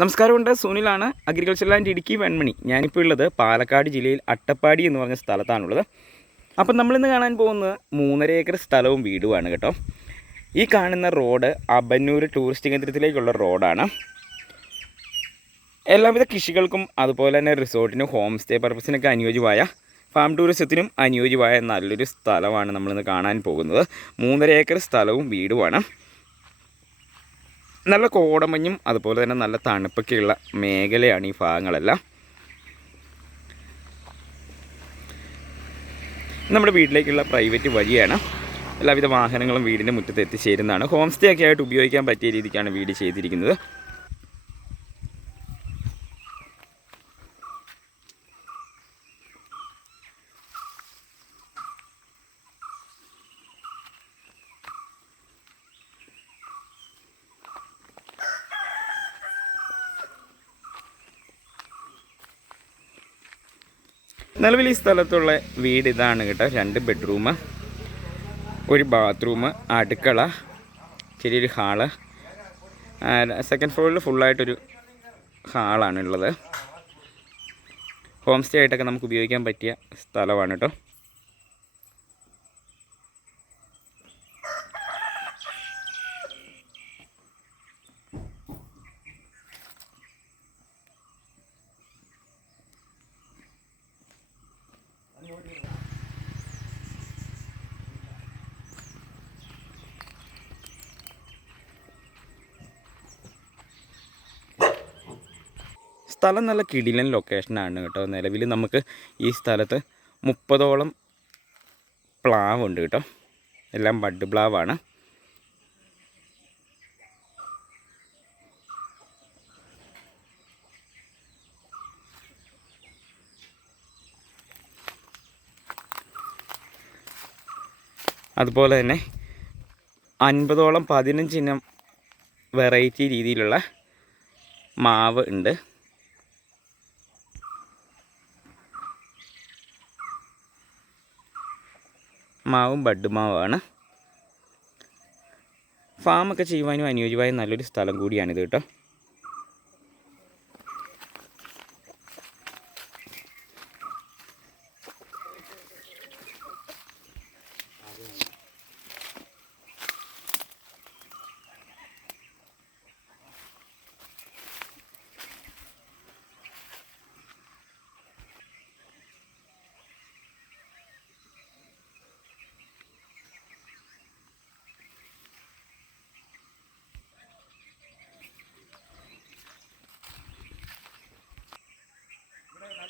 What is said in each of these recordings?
നമസ്കാരമുണ്ട്. സുനിലാണ് agriculture land Idukki Venmani ഞാനിപ്പോൾ ഉള്ളത് പാലക്കാട് ജില്ലയിൽ അട്ടപ്പാടി എന്ന് പറഞ്ഞ സ്ഥലത്താണുള്ളത്. അപ്പം നമ്മളിന്ന് കാണാൻ പോകുന്നത് മൂന്നര ഏക്കർ സ്ഥലവും വീടുമാണ് കേട്ടോ. ഈ കാണുന്ന റോഡ് അബന്നൂർ ടൂറിസ്റ്റ് കേന്ദ്രത്തിലേക്കുള്ള റോഡാണ്. എല്ലാവിധ കൃഷികൾക്കും അതുപോലെ തന്നെ റിസോർട്ടിനും ഹോം സ്റ്റേ പർപ്പസിനൊക്കെ അനുയോജ്യമായ ഫാം ടൂറിസത്തിനും അനുയോജ്യമായ നല്ലൊരു സ്ഥലമാണ് നമ്മളിന്ന് കാണാൻ പോകുന്നത്. മൂന്നര ഏക്കർ സ്ഥലവും വീടുമാണ്. നല്ല കോടമഞ്ഞും അതുപോലെ തന്നെ നല്ല തണുപ്പൊക്കെയുള്ള മേഖലയാണ് ഈ ഭാഗങ്ങളെല്ലാം. നമ്മുടെ വീട്ടിലേക്കുള്ള പ്രൈവറ്റ് വഴിയാണ്. എല്ലാവിധ വാഹനങ്ങളും വീടിന്റെ മുറ്റത്ത് എത്തിച്ചേരുന്നതാണ്. ഹോം സ്റ്റേ ഒക്കെ ആയിട്ട് ഉപയോഗിക്കാൻ പറ്റിയ രീതിക്കാണ് വീട് ചെയ്തിരിക്കുന്നത്. നിലവിൽ ഈ സ്ഥലത്തുള്ള വീട് ഇതാണ് കേട്ടോ. രണ്ട് ബെഡ്റൂം ഒരു ബാത്റൂം അടുക്കള ചെറിയൊരു ഹാൾ. സെക്കൻഡ് ഫ്ലോറിൽ ഫുള്ളായിട്ടൊരു ഹാളാണുള്ളത് ഹോം സ്റ്റേ ആയിട്ടൊക്കെ നമുക്ക് ഉപയോഗിക്കാൻ പറ്റിയ സ്ഥലമാണ് കേട്ടോ. സ്ഥലം നല്ല കിടിലൻ ലൊക്കേഷനാണ് കേട്ടോ. നിലവിൽ നമുക്ക് ഈ സ്ഥലത്ത് മുപ്പതോളം പ്ലാവ് ഉണ്ട് കേട്ടോ. എല്ലാം ബഡ് പ്ലാവാണ് അതുപോലെ തന്നെ അൻപതോളം പതിനഞ്ചിനം വെറൈറ്റി രീതിയിലുള്ള മാവ് ഉണ്ട്. മാവും ബഡ് മാവാണ്. ഫാമൊക്കെ ചെയ്യുവാനും അനുയോജ്യമായ നല്ലൊരു സ്ഥലം കൂടിയാണിത് കേട്ടോ.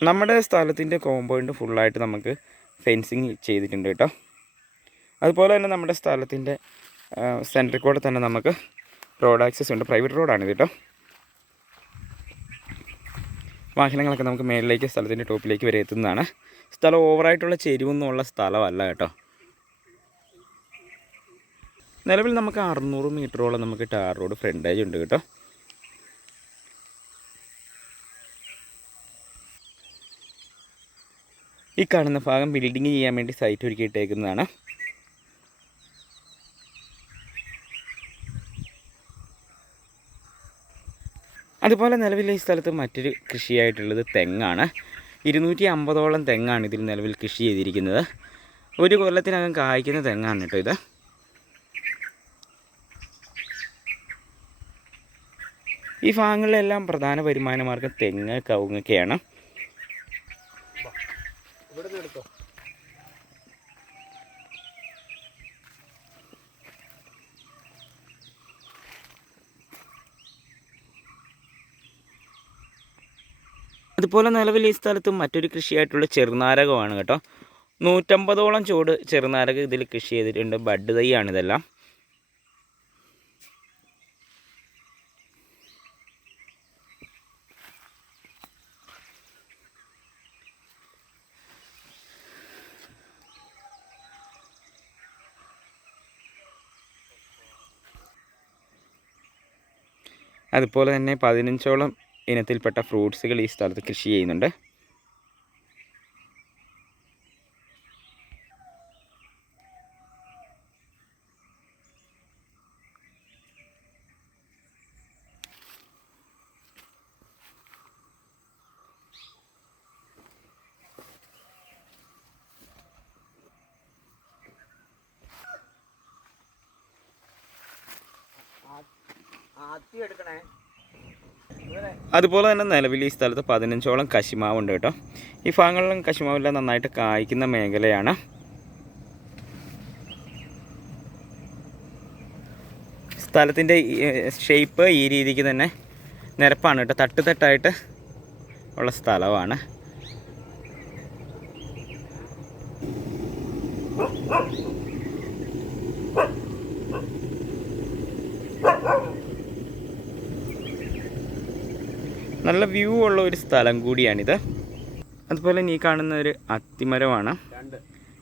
നമ്മുടെ സ്ഥലത്തിന്റെ കോമ്പൗണ്ട് ഫുള്ളായിട്ട് നമുക്ക് ഫെൻസിങ് ചെയ്തിട്ടുണ്ട് കേട്ടോ. അതുപോലെ തന്നെ നമ്മുടെ സ്ഥലത്തിന്റെ സെന്ററിൽ കൂടെ തന്നെ നമുക്ക് റോഡ് ആക്സസ് ഉണ്ട്. പ്രൈവറ്റ് റോഡാണിത് കേട്ടോ. വാഹനങ്ങളൊക്കെ നമുക്ക് മേളിലേക്ക് സ്ഥലത്തിന്റെ ടോപ്പിലേക്ക് വരെ എത്തുന്നതാണ്. സ്ഥലം ഓവറായിട്ടുള്ള ചെരിവൊന്നുമുള്ള സ്ഥലമല്ല കേട്ടോ. നിലവിൽ നമുക്ക് അറുന്നൂറ് മീറ്ററോളം നമുക്ക് ടാർ റോഡ് ഫ്രണ്ടേജ് ഉണ്ട് കേട്ടോ. ഈ കാണുന്ന ഭാഗം ബിൽഡിങ് ചെയ്യാൻ വേണ്ടി സൈറ്റ് ഒരുക്കിയിട്ടേക്കുന്നതാണ് അതുപോലെ നിലവിൽ ഈ സ്ഥലത്ത് മറ്റൊരു കൃഷിയായിട്ടുള്ളത് തെങ്ങാണ്. ഇരുന്നൂറ്റി അമ്പതോളം തെങ്ങാണ് ഇതിൽ നിലവിൽ കൃഷി ചെയ്തിരിക്കുന്നത്. ഒരു കൊല്ലത്തിനകം കായ്ക്കുന്ന തെങ്ങാണ് കേട്ടോ ഇത്. ഈ ഭാഗങ്ങളിലെല്ലാം പ്രധാന വരുമാന മാർഗം തെങ്ങ് കവുങ്ങൊക്കെയാണ് അതുപോലെ നിലവിൽ ഈ സ്ഥലത്ത് മറ്റൊരു കൃഷിയായിട്ടുള്ള ചെറുനാരകമാണ് കേട്ടോ. നൂറ്റമ്പതോളം ചൂട് ചെറുനാരകം ഇതിൽ കൃഷി ചെയ്തിട്ടുണ്ട്. ബഡ് തൈയാണ് ഇതെല്ലാം. അതുപോലെ തന്നെ പതിനഞ്ചോളം ഇനത്തിൽപ്പെട്ട ഫ്രൂട്ട്സുകൾ ഈ സ്ഥലത്ത് കൃഷി ചെയ്യുന്നുണ്ട്. അതുപോലെ തന്നെ നിലവിൽ ഈ സ്ഥലത്ത് പതിനഞ്ചോളം കശിമാവുണ്ട് കേട്ടോ. ഈ ഭാഗങ്ങളിലും കശിമാവെല്ലാം നന്നായിട്ട് കായ്ക്കുന്ന മേഖലയാണ്. സ്ഥലത്തിന്റെ ഷേപ്പ് ഈ രീതിക്ക് തന്നെ നിരപ്പാണ് കേട്ടോ. തട്ട് തട്ടായിട്ട് ഉള്ള സ്ഥലമാണ്. നല്ല വ്യൂ ഉള്ള ഒരു സ്ഥലം കൂടിയാണിത്. അതുപോലെ നീ കാണുന്ന ഒരു അത്തിമരമാണ്. രണ്ട്.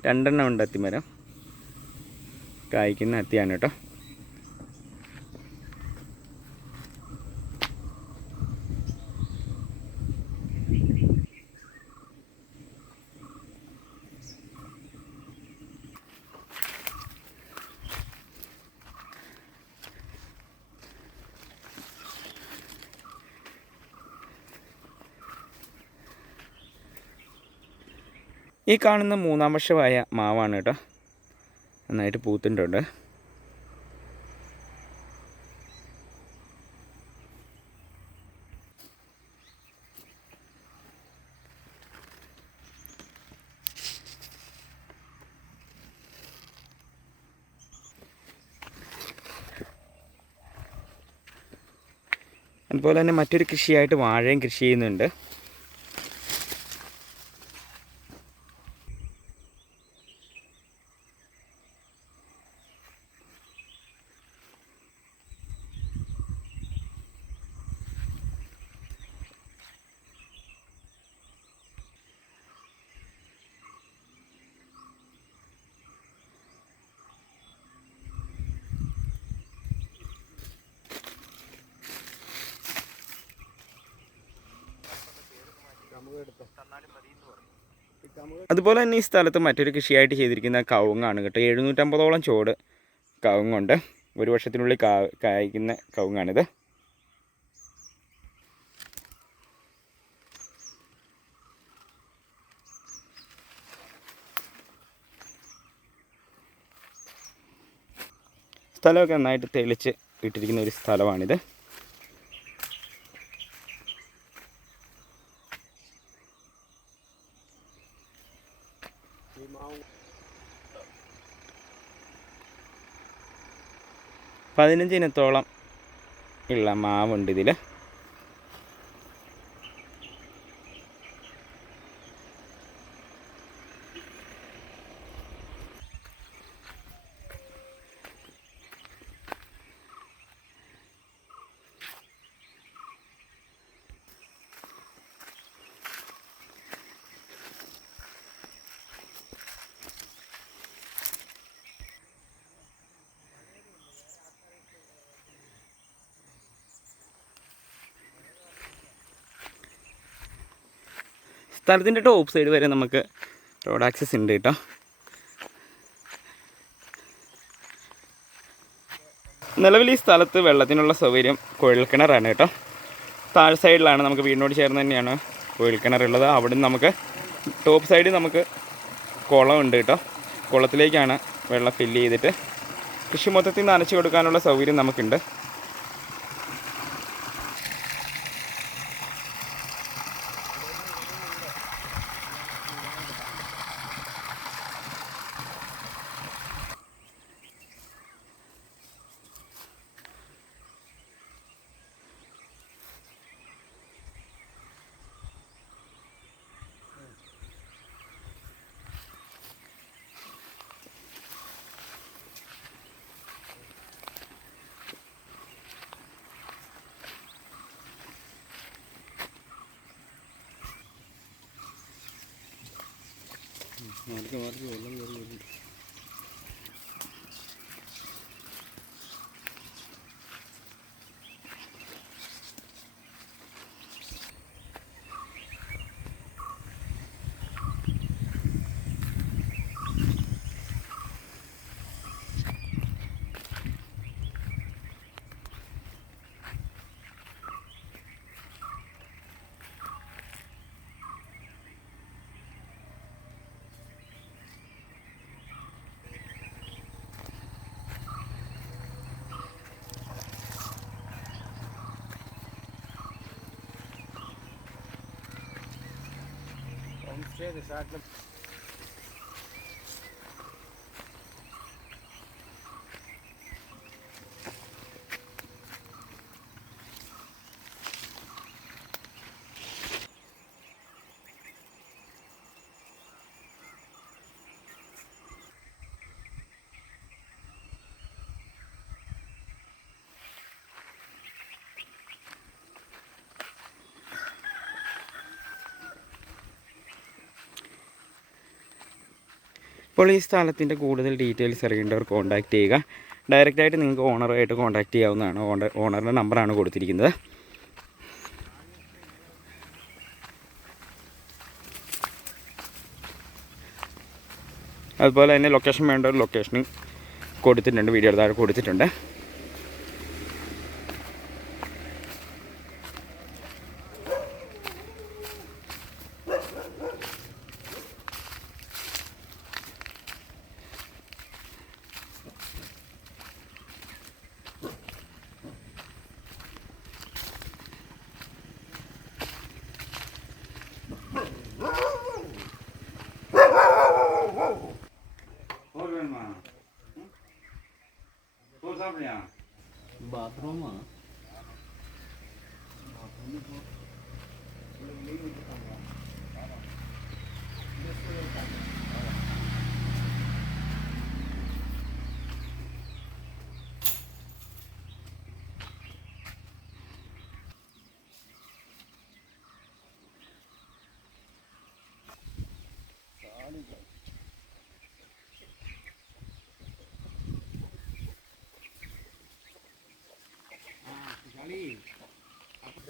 രണ്ടെണ്ണം ഉണ്ട് അത്തിമരം. കായ്ക്കുന്ന അത്തിയാണ് കേട്ടോ. ഈ കാണുന്ന മൂന്നാം വർഷമായ മാവാണ് കേട്ടോ. നന്നായിട്ട് പൂത്തിട്ടുണ്ട്. അതുപോലെ തന്നെ മറ്റൊരു കൃഷിയായിട്ട് വാഴയും കൃഷി ചെയ്യുന്നുണ്ട്. അതുപോലെ തന്നെ ഈ സ്ഥലത്ത് മറ്റൊരു കൃഷിയായിട്ട് ചെയ്തിരിക്കുന്ന കവുങ്ങാണ് കേട്ടോ. എഴുന്നൂറ്റമ്പതോളം ചോട് കവുങ്ങുണ്ട്. ഒരു വർഷത്തിനുള്ളിൽ കായ്ക്കുന്ന കവുങ്ങാണിത്. സ്ഥലമൊക്കെ നന്നായിട്ട് തെളിച്ച് ഇട്ടിരിക്കുന്ന ഒരു സ്ഥലമാണിത്. ഈ മാവ് പതിനഞ്ച് ഇനത്തോളം ഉള്ള മാവുണ്ട് ഇതിൽ സ്ഥലത്തിന്റെ ടോപ്പ് സൈഡ് വരെ നമുക്ക് റോഡ് ആക്സസ് ഉണ്ട് കേട്ടോ. നിലവിൽ ഈ സ്ഥലത്ത് വെള്ളത്തിനുള്ള സൗകര്യം കുഴൽക്കിണറാണ് കേട്ടോ. താഴെ സൈഡിലാണ് നമുക്ക് വീടിനോട് ചേർന്ന് തന്നെയാണ് കുഴൽക്കിണറുള്ളത്. അവിടെ നമുക്ക് ടോപ്പ് സൈഡിൽ നമുക്ക് കുളമുണ്ട് കേട്ടോ. കുളത്തിലേക്കാണ് വെള്ളം ഫില്ല് ചെയ്തിട്ട് കൃഷി മൊത്തത്തിൽ നനച്ചു കൊടുക്കാനുള്ള സൗകര്യം നമുക്കുണ്ട്. മാർക്ക് മാർക്ക് വെള്ളം കയറി വരുന്നുണ്ട് చేయండి సార్ അപ്പോൾ ഈ സ്ഥലത്തിന്റെ കൂടുതൽ ഡീറ്റെയിൽസ് അറിയേണ്ടവർ കോൺടാക്റ്റ് ചെയ്യുക. ഡയറക്റ്റായിട്ട് നിങ്ങൾക്ക് ഓണറുമായിട്ട് കോൺടാക്റ്റ് ചെയ്യാവുന്നതാണ്. ഓണർ ഓണറിന്റെ നമ്പറാണ് കൊടുത്തിരിക്കുന്നത്. അതുപോലെ തന്നെ ലൊക്കേഷൻ വേണ്ട ഒരു ലൊക്കേഷനും കൊടുത്തിട്ടുണ്ട്. വീഡിയോ താഴെ കൊടുത്തിട്ടുണ്ട്. આપણે આ બાથરૂમ Thank you.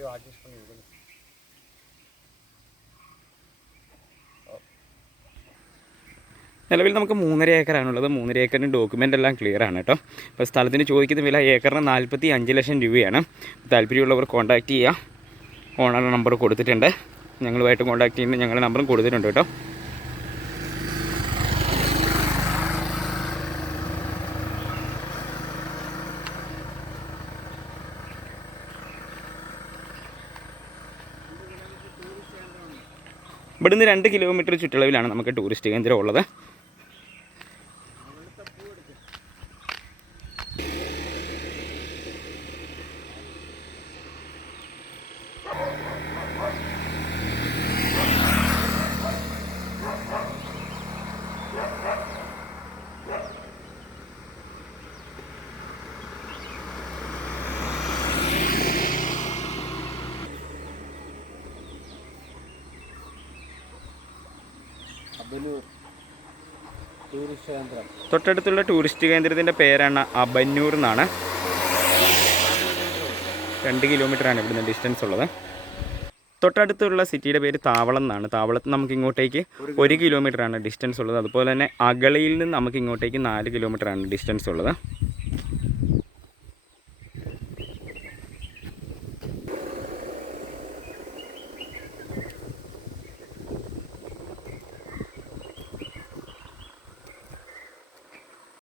ബാത്റൂമാണ് നിലവിൽ നമുക്ക് മൂന്നര ഏക്കറാണുള്ളത് മൂന്നര ഏക്കറിന് ഡോക്യുമെന്റ് എല്ലാം ക്ലിയർ ആണ് കേട്ടോ. അപ്പോൾ സ്ഥലത്തിന് ചോദിക്കുന്ന വില ഏക്കറിന് നാൽപ്പത്തി അഞ്ച് ലക്ഷം രൂപയാണ്. താല്പര്യമുള്ളവർ കോൺടാക്റ്റ് ചെയ്യുക ഓണർ നമ്പർ കൊടുത്തിട്ടുണ്ട്. ഞങ്ങളുമായിട്ട് കോൺടാക്ട് ചെയ്യുന്ന ഞങ്ങളുടെ നമ്പറും കൊടുത്തിട്ടുണ്ട് കേട്ടോ. ഇവിടുന്ന് രണ്ട് കിലോമീറ്റർ ചുറ്റളവിലാണ് നമുക്ക് ടൂറിസ്റ്റ് കേന്ദ്രം ഉള്ളത്. അബനൂർ ടൂറിസ്റ്റ് കേന്ദ്രം. തൊട്ടടുത്തുള്ള ടൂറിസ്റ്റ് കേന്ദ്രത്തിന്റെ പേരാണ് അബന്നൂർ എന്നാണ്. രണ്ട് കിലോമീറ്ററാണ് ഇവിടുന്ന് ഡിസ്റ്റൻസ് ഉള്ളത്. തൊട്ടടുത്തുള്ള സിറ്റിയുടെ പേര് താവളം എന്നാണ്. താവളത്ത് നമുക്ക് ഇങ്ങോട്ടേക്ക് ഒരു കിലോമീറ്ററാണ് ഡിസ്റ്റൻസ് ഉള്ളത്. അതുപോലെ തന്നെ അഗളിയിൽ നിന്ന് നമുക്ക് ഇങ്ങോട്ടേക്ക് നാല് കിലോമീറ്ററാണ് ഡിസ്റ്റൻസ് ഉള്ളത്.